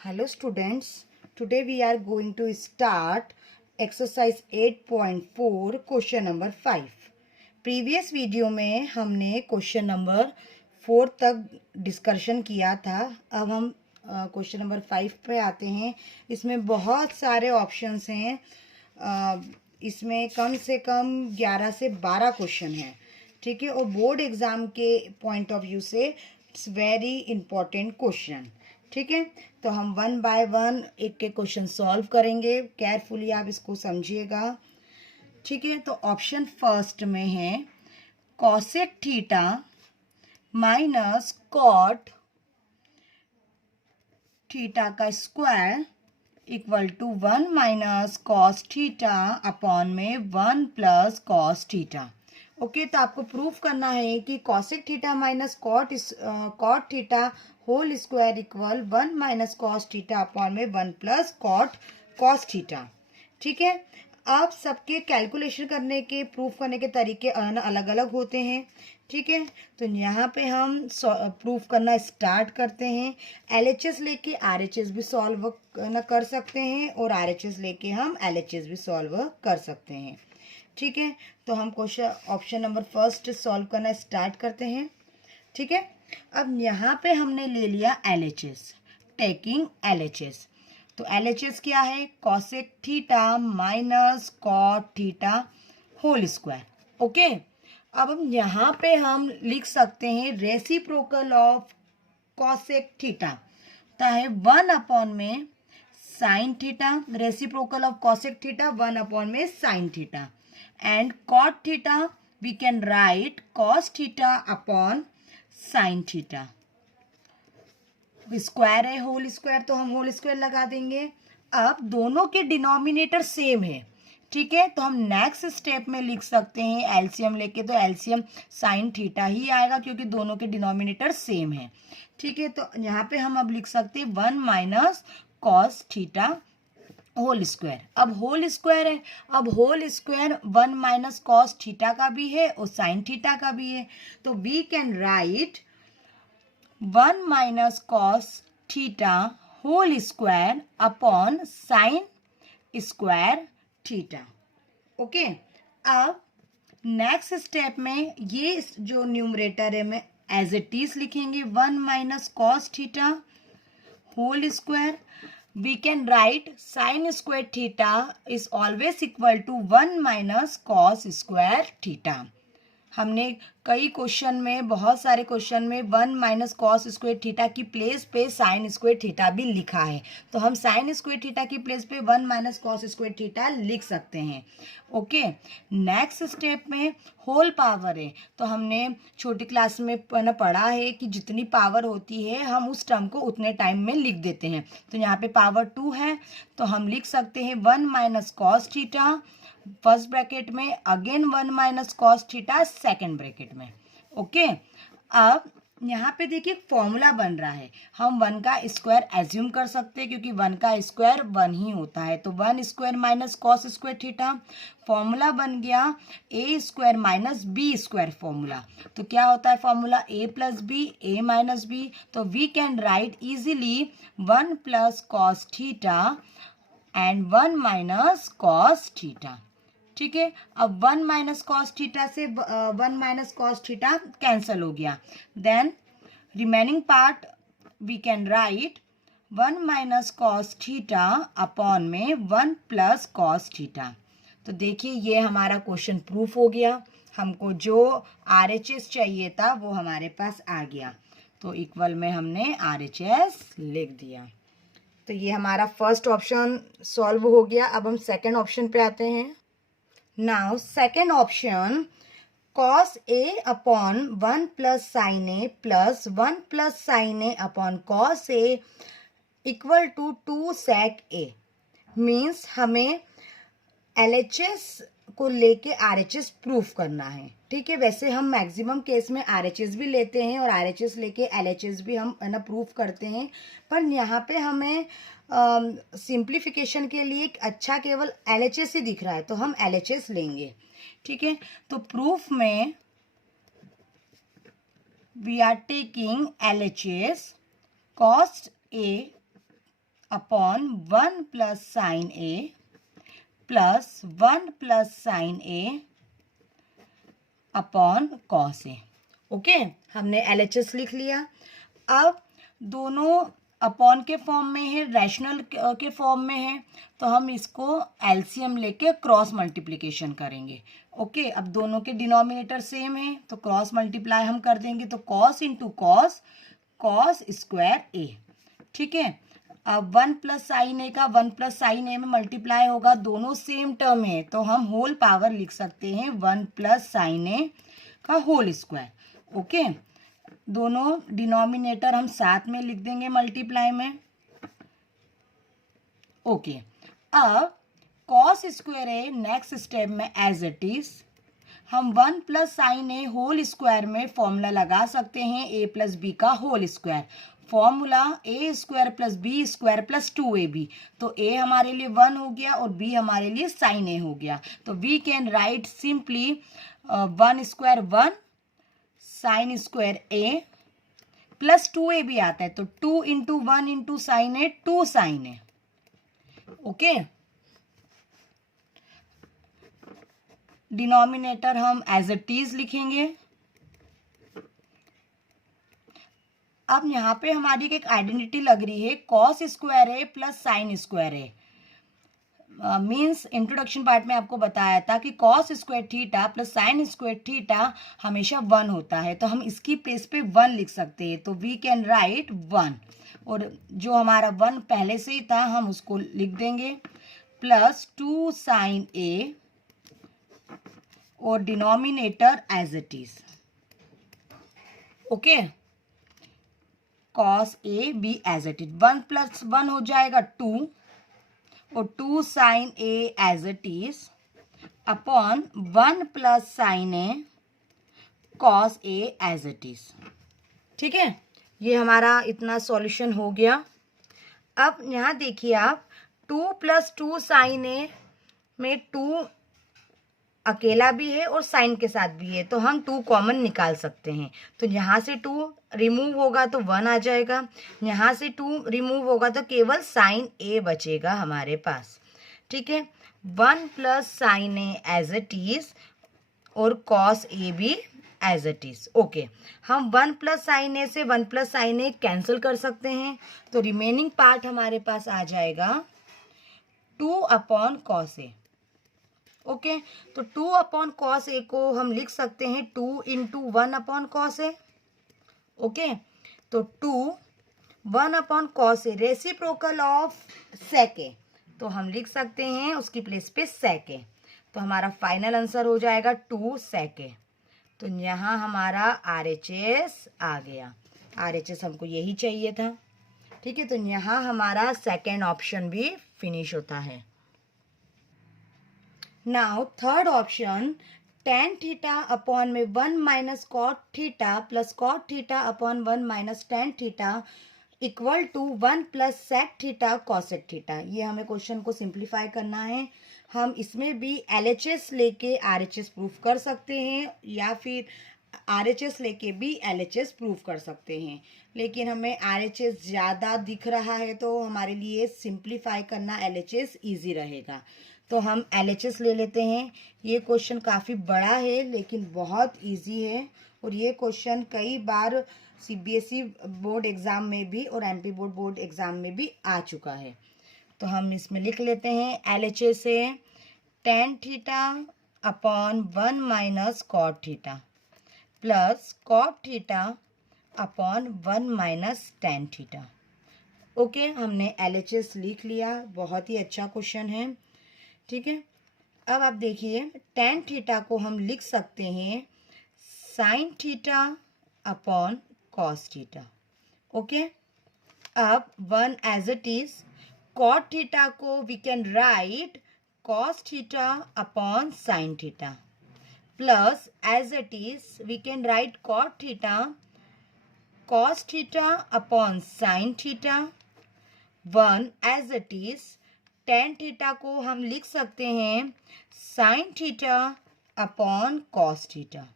Hello students, today we are going to start exercise 8.4 question number 5. Previous video में हमने question number 4 तक discussion किया था. अब हम क्वेश्चन नंबर 5 पे आते हैं. इसमें बहुत सारे ऑप्शंस हैं. इसमें कम से कम 11 से 12 क्वेश्चन हैं. ठीक है, और बोर्ड एग्ज़ाम के पॉइंट ऑफ व्यू से इट्स वेरी इंपॉर्टेंट क्वेश्चन. ठीक है, तो हम वन बाय वन एक के क्वेश्चन सॉल्व करेंगे. केयरफुली आप इसको समझिएगा. ठीक है, तो ऑप्शन फर्स्ट में है cosec theta minus cot theta का square equal to 1 minus cos theta upon में 1 प्लस कॉस थीटा. ओके, तो आपको प्रूफ करना है कि cosec theta minus cot theta whole square equal 1 minus cos theta upon में 1 प्लस कॉस थीटा. ठीक है, आप सबके कैलकुलेशन करने के प्रूफ करने के तरीके अलग अलग होते हैं. ठीक है, तो यहाँ पे हम प्रूफ करना स्टार्ट करते हैं. LHS लेके RHS भी सॉल्व कर सकते हैं और RHS लेके हम LHS भी सॉल्व कर सकते हैं. ठीक है, तो हम question option number first solve करना स्टार्ट करते हैं. ठीक है, अब यहाँ पे हमने ले लिया LHS, टेकिंग LHS. तो LHS क्या है? Cosec theta minus cot theta whole square. Okay, अब हम यहाँ पे हम लिख सकते हैं रेसिप्रोकल ऑफ कॉसेक थीटा तो है 1 अपॉन में sine theta. Reciprocal of cosec theta 1 upon में sine theta. And cot theta we can write cos theta upon sine theta. Square है होल स्क्वायर तो हम होल स्क्वायर लगा देंगे. अब दोनों के डिनोमिनेटर सेम है. ठीक है, तो हम नेक्स्ट स्टेप में लिख सकते हैं एलसीएम लेके. तो एलसीएम साइन थीटा ही आएगा क्योंकि दोनों के डिनोमिनेटर सेम है. ठीक है, तो यहाँ पे हम अब लिख सकते हैं 1 minus cos theta whole square. अब होल स्क्वायर है, अब whole square 1 minus cos theta का भी है और साइन थीटा का भी है. तो we can write 1 minus cos theta whole square upon sine square theta. Okay, अब नेक्स्ट स्टेप में ये जो न्यूमरेटर है मैं एज इट इज लिखेंगे 1 minus cos theta whole square. We can write sine square theta is always equal to 1 minus cos square theta. हमने कई question में बहुत सारे क्वेश्चन में 1 माइनस कॉस स्क्वायर थीटा की प्लेस पे साइन स्क्वायर थीटा भी लिखा है. तो हम साइन स्क्वायर थीटा की प्लेस पे 1 माइनस कॉस स्क्वायर थीटा लिख सकते हैं. ओके, नेक्स्ट स्टेप में होल पावर है. तो हमने छोटी क्लास में पढ़ा है कि जितनी पावर होती है हम उस टर्म को उतने टाइम में लिख देते हैं. तो यहाँ पे पावर 2 है तो हम लिख सकते हैं 1 minus cos theta first bracket में, again 1 minus cos theta second bracket में. ओके, अब यहाँ पे देखिए फॉर्मूला बन रहा है. हम 1 का स्क्वायर एज्यूम कर सकते हैं क्योंकि 1 का स्क्वायर 1 ही होता है. तो 1 square minus cos square theta. Formula बन गया A square minus B square formula. तो क्या होता है formula? A plus B, A minus B. तो we can write easily 1 plus cos theta and 1 minus cos theta. ठीक है, अब 1 माइनस कॉस थीटा से 1 माइनस कॉस थीटा कैंसल हो गया. Then remaining part we can write 1 minus cos theta upon में 1 plus cos theta. तो देखिए ये हमारा क्वेश्चन प्रूफ हो गया. हमको जो RHS चाहिए था वो हमारे पास आ गया. तो इक्वल में हमने RHS लिख दिया. तो ये हमारा फर्स्ट ऑप्शन सॉल्व हो गया. अब हम सेकेंड ऑप्शन पे आते हैं. Now second option cos A upon 1 plus sin A plus 1 plus sin A upon cos A equal to 2 sec A means हमें LHS को लेके RHS प्रूफ करना है. ठीक है, वैसे हम मैक्सिमम केस में RHS भी लेते हैं और RHS लेके LHS भी हम है ना प्रूफ करते हैं. पर यहाँ पे हमें सिंप्लीफिकेशन के लिए अच्छा केवल LHS ही दिख रहा है तो हम LHS लेंगे. ठीक है, तो प्रूफ में we are taking LHS cos A upon 1 plus sine A plus 1 plus sine A upon cos A. Okay, हमने LHS लिख लिया। अब दोनों अपॉन के फॉर्म में है, रैशनल के फॉर्म में है, तो हम इसको एलसीएम लेके क्रॉस मल्टीप्लिकेशन करेंगे। ओके, अब दोनों के डिनोमिनेटर सेम है तो क्रॉस मल्टीप्लाई हम कर देंगे, तो cos into cos, cos square A. ठीक है, अब 1 प्लस साइन ए का 1 प्लस साइन ए में मल्टीप्लाई होगा, दोनों सेम टर्म है तो हम होल पावर लिख सकते हैं 1 प्लस साइन ए का होल स्क्वायर। ओके, दोनों डिनोमिनेटर हम साथ में लिख देंगे मल्टीप्लाई में। ओके, अब cos square A next step में एज इट इज हम 1 plus sine A whole square में फॉर्मूला लगा सकते हैं ए प्लस बी का whole square. Formula A square plus B square plus 2ab, तो ए हमारे लिए 1 हो गया और बी हमारे लिए साइन ए हो गया। तो we can write simply 1 square 1 sine square A plus 2ab आता है, तो 2 into 1 into sine A 2 sine A. Okay, denominator हम एज इट इज लिखेंगे। अब यहाँ पे हमारी एक आइडेंटिटी लग रही है, cos square A plus sign square A. Means introduction part में आपको बताया था कि cos square theta plus sign square theta हमेशा 1 होता है, तो हम इसकी प्लेस पे 1 लिख सकते हैं, तो वी कैन राइट 1, और जो हमारा 1 पहले से ही था हम उसको लिख देंगे, प्लस 2 साइन ए और denominator as it is. Okay, cos A B as it is, 1 plus 1 हो जाएगा 2 और 2 sine A as it is upon 1 plus sine A cos A as it is. ठीक है, ये हमारा इतना सॉल्यूशन हो गया। अब यहाँ देखिए आप 2 प्लस 2 साइन ए में 2 अकेला भी है और साइन के साथ भी है, तो हम 2 कॉमन निकाल सकते हैं। तो यहाँ से 2 रिमूव होगा तो 1 आ जाएगा, यहाँ से 2 रिमूव होगा तो केवल साइन ए बचेगा हमारे पास। ठीक है, 1 plus sine A as it is और कॉस ए भी एज इट इज। ओके, हम 1 प्लस साइन ए से 1 प्लस साइन ए कैंसिल कर सकते हैं, तो रिमेनिंग पार्ट हमारे पास आ जाएगा 2 अपॉन कॉस ए। ओके, तो 2 अपॉन कॉस ए को हम लिख सकते हैं 2 into 1 upon cos A. Okay, तो 2 1 upon cos A reciprocal of sec A, तो हम लिख सकते हैं उसकी प्लेस पे सेक ए, तो हमारा फाइनल आंसर हो जाएगा 2 सेक ए। तो यहाँ हमारा RHS आ गया, RHS हमको यही चाहिए था। ठीक है, तो यहाँ हमारा सेकेंड ऑप्शन भी फिनिश होता है। Now third option, tan theta upon में 1 minus cot theta plus cot theta upon 1 minus tan theta equal to 1 plus sec theta cosec theta. ये हमें क्वेश्चन को सिंप्लीफाई करना है। हम इसमें भी LHS लेके RHS प्रूफ कर सकते हैं या फिर RHS लेके भी LHS प्रूफ कर सकते हैं, लेकिन हमें RHS ज़्यादा दिख रहा है तो हमारे लिए सिंप्लीफाई करना LHS ईजी रहेगा, तो हम LHS ले लेते हैं। ये क्वेश्चन काफ़ी बड़ा है लेकिन बहुत इजी है, और ये क्वेश्चन कई बार CBSE बोर्ड एग्ज़ाम में भी और MP बोर्ड एग्ज़ाम में भी आ चुका है। तो हम इसमें लिख लेते हैं LHS से tan theta upon 1 minus cot theta plus cot theta upon 1 minus tan theta. Okay, हमने LHS लिख लिया, बहुत ही अच्छा क्वेश्चन है। ठीक है, अब आप देखिए tan थीटा को हम लिख सकते हैं sine theta upon cos theta. Okay, अब 1 as it is, cot theta को we can write cos theta upon sine theta plus as it is we can write cot theta cos theta upon sine theta. 1 as it is, tan theta को हम लिख सकते हैं sine theta upon cos theta.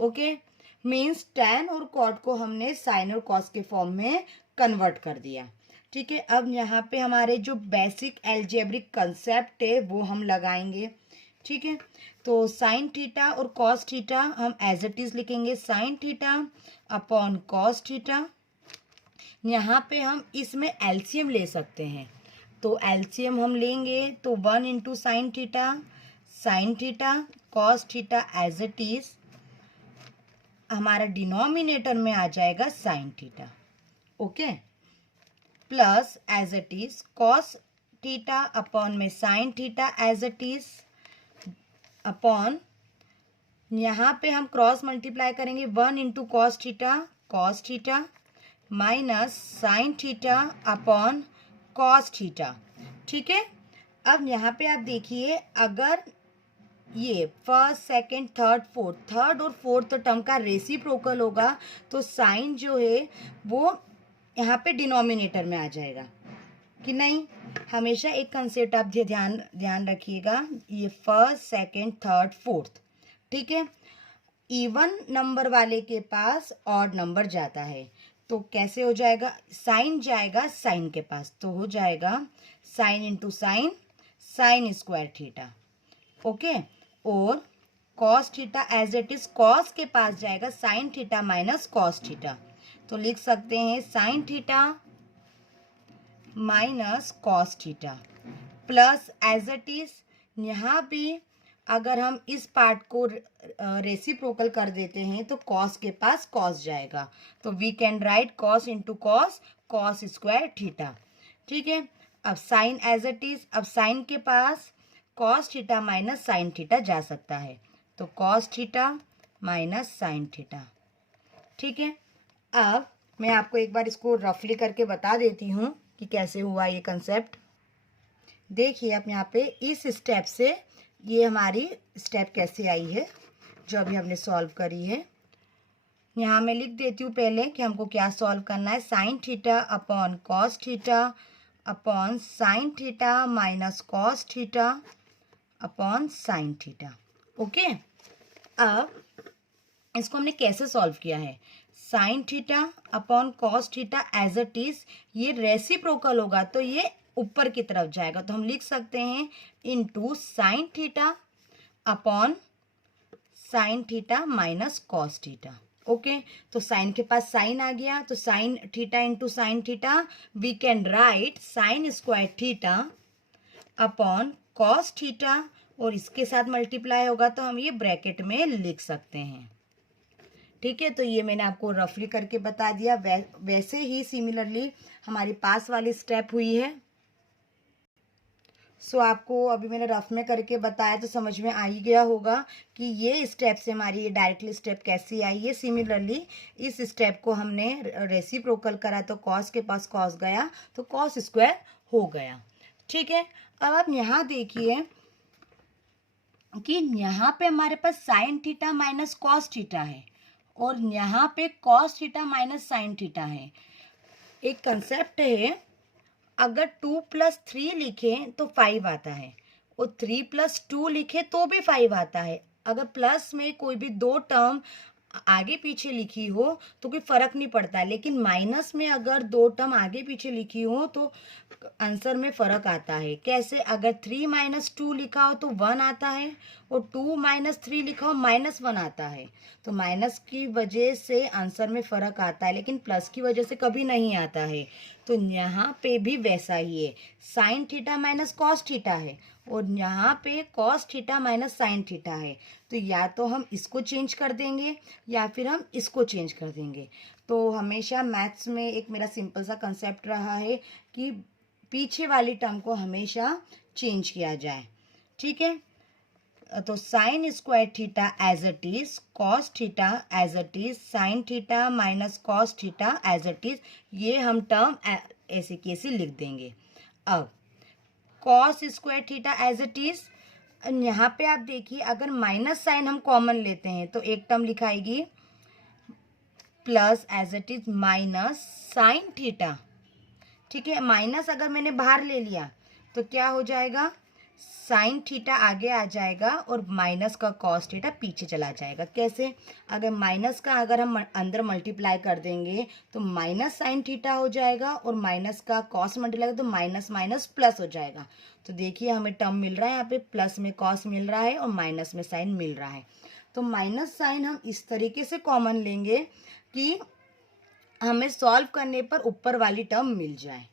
Okay, means tan और cot को हमने sign और cos के फॉर्म में कन्वर्ट कर दिया। ठीक है, अब यहाँ पे हमारे जो बेसिक एल्जेब्रिक कंसेप्ट है वो हम लगाएंगे। ठीक है, तो साइन थीटा और कॉस थीटा हम एज इट इज लिखेंगे, sign theta upon cos theta. यहाँ पे हम इसमें एलसीएम ले सकते हैं, तो एलसीएम हम लेंगे तो 1 × sine theta cos theta as it is, हमारा डिनोमिनेटर में आ जाएगा sine theta. Okay, plus as it is cos theta upon में sine theta as it is, upon यहाँ पे हम क्रॉस मल्टीप्लाई करेंगे 1 × cos theta minus sine theta upon cos theta. ठीक है, अब यहाँ पे आप देखिए, अगर ये फर्स्ट सेकंड थर्ड और फोर्थ टर्म का रेसिप्रोकल होगा तो साइन जो है वो यहाँ पे डिनोमिनेटर में आ जाएगा कि नहीं। हमेशा एक कंसेप्ट आप ध्यान रखिएगा, ये फर्स्ट सेकंड थर्ड फोर्थ, ठीक है, इवन नंबर वाले के पास ऑड नंबर जाता है, तो कैसे हो जाएगा, साइन जाएगा साइन के पास, तो हो जाएगा sine into sine, sine square theta. Okay, और cos theta as it is cos के पास जाएगा sine theta minus cos theta, तो लिख सकते हैं sine theta minus cos theta plus as it is, यहाँ भी अगर हम इस पार्ट को रेसिप्रोकल कर देते हैं तो कॉस के पास कॉस जाएगा, तो we can write cos into cos, cos square theta. ठीक है, अब साइन एज इट इज, अब साइन के पास cos theta minus sine theta जा सकता है, तो cos theta minus sine theta. ठीक है, अब मैं आपको एक बार इसको रफली करके बता देती हूँ कि कैसे हुआ ये कंसेप्ट। देखिए आप यहाँ पे इस स्टेप से ये हमारी स्टेप कैसे आई है जो अभी हमने सॉल्व करी है। यहाँ मैं लिख देती हूँ पहले कि हमको क्या सॉल्व करना है, sine theta upon cos theta upon sine theta minus cos theta upon sine theta. Okay, अब इसको हमने कैसे सॉल्व किया है, sine theta upon cos theta as it is, ये रेसिप्रोकल होगा तो ये ऊपर की तरफ जाएगा, तो हम लिख सकते हैं into sine theta upon sine theta minus cos theta. Okay, तो साइन के पास साइन आ गया, तो sine theta into sine theta, we can write sine square theta upon cos theta, और इसके साथ मल्टीप्लाई होगा तो हम ये ब्रैकेट में लिख सकते हैं। ठीक है, तो ये मैंने आपको रफली करके बता दिया। वैसे ही सिमिलरली हमारी पास वाली स्टेप हुई है। सो आपको अभी मैंने रफ में करके बताया तो समझ में आ ही गया होगा कि ये स्टेप से हमारी ये डायरेक्टली स्टेप कैसी आई है। सिमिलरली इस स्टेप को हमने रेसिप्रोकल करा तो कॉस के पास कॉस गया तो कॉस स्क्वायर हो गया। ठीक है, अब आप यहाँ देखिए कि यहाँ पे हमारे पास sine theta minus cos theta है और यहाँ पे cos theta minus sine theta है। एक कंसेप्ट है, अगर 2 + 3 लिखें तो 5 आता है और 3 + 2 लिखें तो भी 5 आता है। अगर प्लस में कोई भी दो टर्म आगे पीछे लिखी हो तो कोई फर्क नहीं पड़ता है, लेकिन माइनस में अगर दो टर्म आगे पीछे लिखी हो तो आंसर में फर्क आता है। कैसे, अगर 3 - 2 लिखा हो तो 1 आता है और 2 - 3 लिखा हो -1 आता है, तो माइनस की वजह से आंसर में फर्क आता है, लेकिन प्लस की वजह से कभी नहीं आता है। तो यहाँ पे भी वैसा ही है, sine theta minus cos theta है और यहाँ पे cos theta minus sine theta है, तो या तो हम इसको चेंज कर देंगे या फिर हम इसको चेंज कर देंगे। तो हमेशा मैथ्स में एक मेरा सिंपल सा कंसेप्ट रहा है कि पीछे वाली टर्म को हमेशा चेंज किया जाए। ठीक है, तो sine square theta as it is, cos theta as it is, sine theta minus cos theta as it is, ये हम टर्म ऐसे कैसे लिख देंगे। अब cos square theta as it is, यहाँ पे आप देखिए अगर माइनस साइन हम कॉमन लेते हैं तो एक टर्म लिखाएगी plus as it is minus sine theta. ठीक है, माइनस अगर मैंने बाहर ले लिया तो क्या हो जाएगा, साइन थीटा आगे आ जाएगा और माइनस का कॉस थीटा पीछे चला जाएगा। कैसे? अगर माइनस का अगर हम अंदर मल्टीप्लाई कर देंगे तो माइनस साइन थीटा हो जाएगा और माइनस का कॉस मल्टीप्लाई तो माइनस माइनस प्लस हो जाएगा। तो देखिए हमें टर्म मिल रहा है यहाँ पे, प्लस में कॉस मिल रहा है और माइनस में साइन मिल रहा है। तो माइनस साइन हम इस तरीके से कॉमन लेंगे कि हमें सॉल्व करने पर ऊपर वाली टर्म मिल जाए।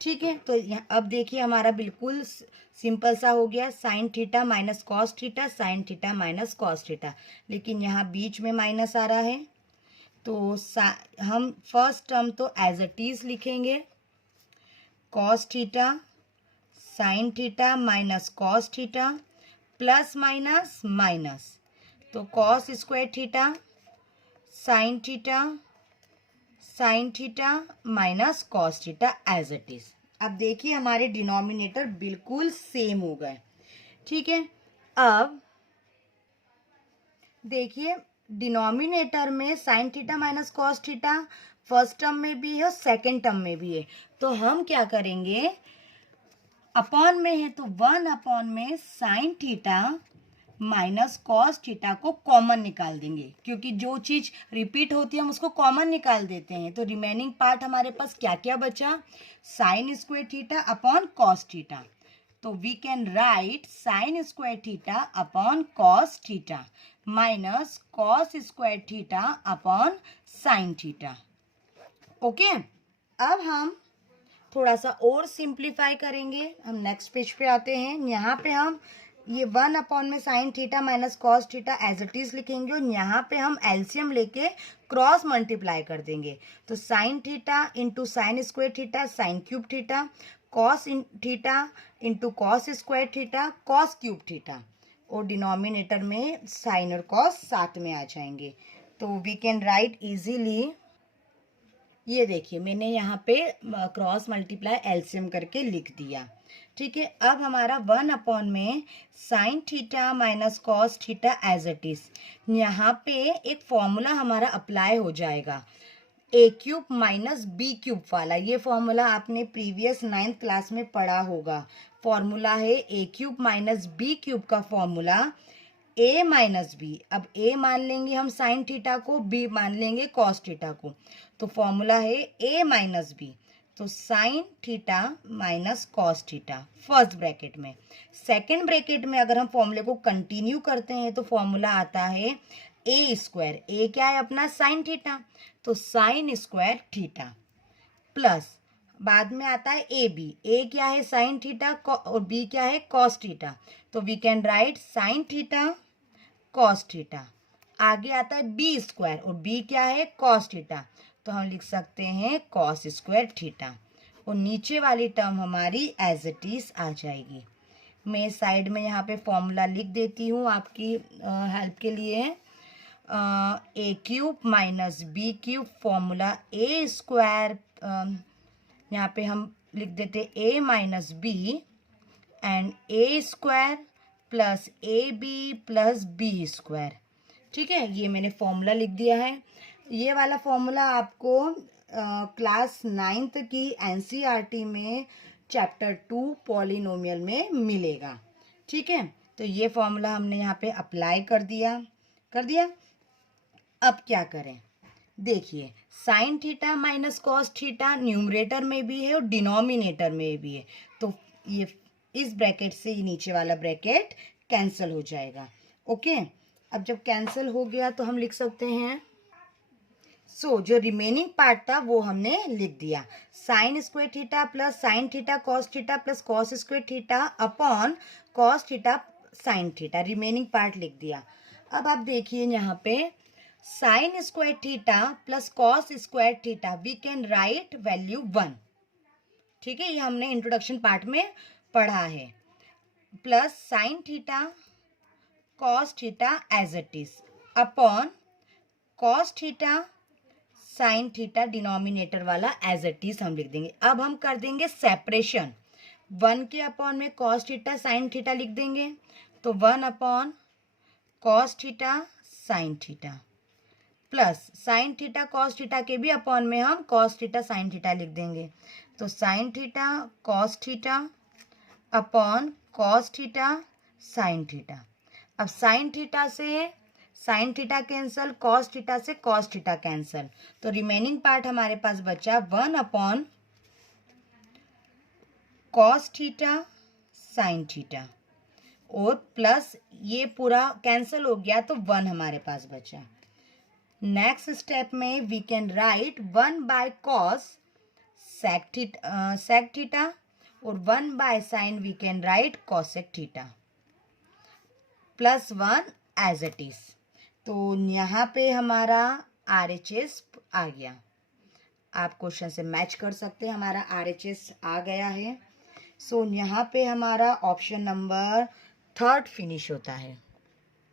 ठीक है, तो यहाँ अब देखिए हमारा बिल्कुल सिंपल सा हो गया, sign theta minus cos theta, sine theta minus cos theta, लेकिन यहाँ बीच में माइनस आ रहा है। तो हम फर्स्ट टर्म तो एज इट इज लिखेंगे, cos theta sine theta minus cos theta plus minus minus, तो cos square theta sine theta minus cos theta as it is. अब देखिए हमारे डिनोमिनेटर बिल्कुल सेम हो गए। ठीक है, अब देखिए डिनोमिनेटर में sine theta minus cos theta first term में भी है और सेकेंड टर्म में भी है। तो हम क्या करेंगे, अपॉन में है तो 1 में sine theta minus cos theta को कॉमन निकाल देंगे, क्योंकि जो चीज रिपीट होती है हम उसको कॉमन निकाल देते हैं। तो रिमेनिंग पार्ट हमारे पास क्या क्या बचा, sine square theta upon cos theta. तो we can write sine square theta upon cos theta minus cos square theta upon sine theta. Okay, अब हम थोड़ा सा और सिंप्लीफाई करेंगे। हम नेक्स्ट पेज पे आते हैं। यहाँ पे हम ये 1 में sine theta minus cos theta as it is लिखेंगे और यहाँ पे हम एलसीएम लेके क्रॉस मल्टीप्लाई कर देंगे। तो sine theta into sign square theta sine cube theta, cos theta into cos square theta cos cube theta, और डिनोमिनेटर में साइन और कॉस साथ में आ जाएंगे। तो वी कैन राइट इजीली, ये देखिए मैंने यहाँ पे क्रॉस मल्टीप्लाई एलसीएम करके लिख दिया। ठीक है, अब हमारा 1 में sine theta minus cos theta as it is, यहाँ पे एक फॉर्मूला हमारा अप्लाई हो जाएगा, a cube minus B cube वाला। ये फॉर्मूला आपने प्रीवियस 9th क्लास में पढ़ा होगा। फॉर्मूला है ए क्यूब माइनस बी क्यूब का फॉर्मूला ए माइनस बी। अब ए मान लेंगे हम साइन थीटा को, बी मान लेंगे कॉस थीटा को। तो फॉर्मूला है ए माइनस बी, तो sine theta minus cos theta first bracket में। सेकंड ब्रैकेट में अगर हम फॉर्मूले को कंटिन्यू करते हैं तो फॉर्मूला आता है ए स्क्वायर, ए क्या है अपना साइन थीटा, तो साइन स्क्वायर थीटा प्लस बाद में आता है ए बी, ए क्या है साइन थीटा और बी क्या है कॉस थीटा। तो we can write sine theta cos theta. आगे आता है बी स्क्वायर और बी क्या है कॉस थीटा, तो हम लिख सकते हैं कॉस स्क्वायर थीटा, और नीचे वाली टर्म हमारी एज इट इज आ जाएगी। मैं साइड में यहाँ पे फॉर्मूला लिख देती हूँ आपकी हेल्प के लिए। A cube minus B cube formula A square, यहाँ पे हम लिख देते A minus B and A square plus A B plus B square. ठीक है, ये मैंने फॉर्मूला लिख दिया है। ये वाला फॉर्मूला आपको क्लास 9th की एनसीईआरटी में चैप्टर 2 पॉलिनोमियल में मिलेगा। ठीक है, तो ये फॉर्मूला हमने यहाँ पे अप्लाई कर दिया। अब क्या करें, देखिए sign theta minus cos theta numerator में भी है और डिनोमिनेटर में भी है, तो ये इस ब्रैकेट से ये नीचे वाला ब्रैकेट कैंसिल हो जाएगा। ओके, अब जब कैंसिल हो गया तो हम लिख सकते हैं, जो रिमेनिंग पार्ट था वो हमने लिख दिया, sine square theta plus sine theta cos theta plus cos square theta upon cos theta sine theta, remaining part लिख दिया। अब आप देखिए यहाँ पे sine square theta plus cos square theta, we can write value 1। ठीक है, ये हमने इंट्रोडक्शन पार्ट में पढ़ा है, plus sine theta cos theta as it is upon cos theta sine theta, denominator वाला एज इट इज हम लिख देंगे। अब हम कर देंगे सेपरेशन, 1 के अपॉन में कॉस थीटा साइन थीटा लिख देंगे, तो 1 upon cos theta sine theta plus sine theta cos theta के भी अपॉन में हम कॉस थीटा साइन थीटा लिख देंगे, तो sine theta cos theta upon cos theta sine theta. अब sine theta cancel, cos theta से कॉस थीटा कैंसल, तो रिमेनिंग पार्ट हमारे पास बचा 1 कॉस थीटा साइन थीटा, और प्लस ये पूरा कैंसिल हो गया तो 1 हमारे पास बचा। नेक्स्ट स्टेप में we can write 1/cos sec theta और 1/sin we can write cosec theta +1 as it is. तो यहाँ पे हमारा RHS आ गया। आप क्वेश्चन से मैच कर सकते हैं, हमारा RHS आ गया है। सो यहाँ पे हमारा ऑप्शन नंबर 3 फिनिश होता है।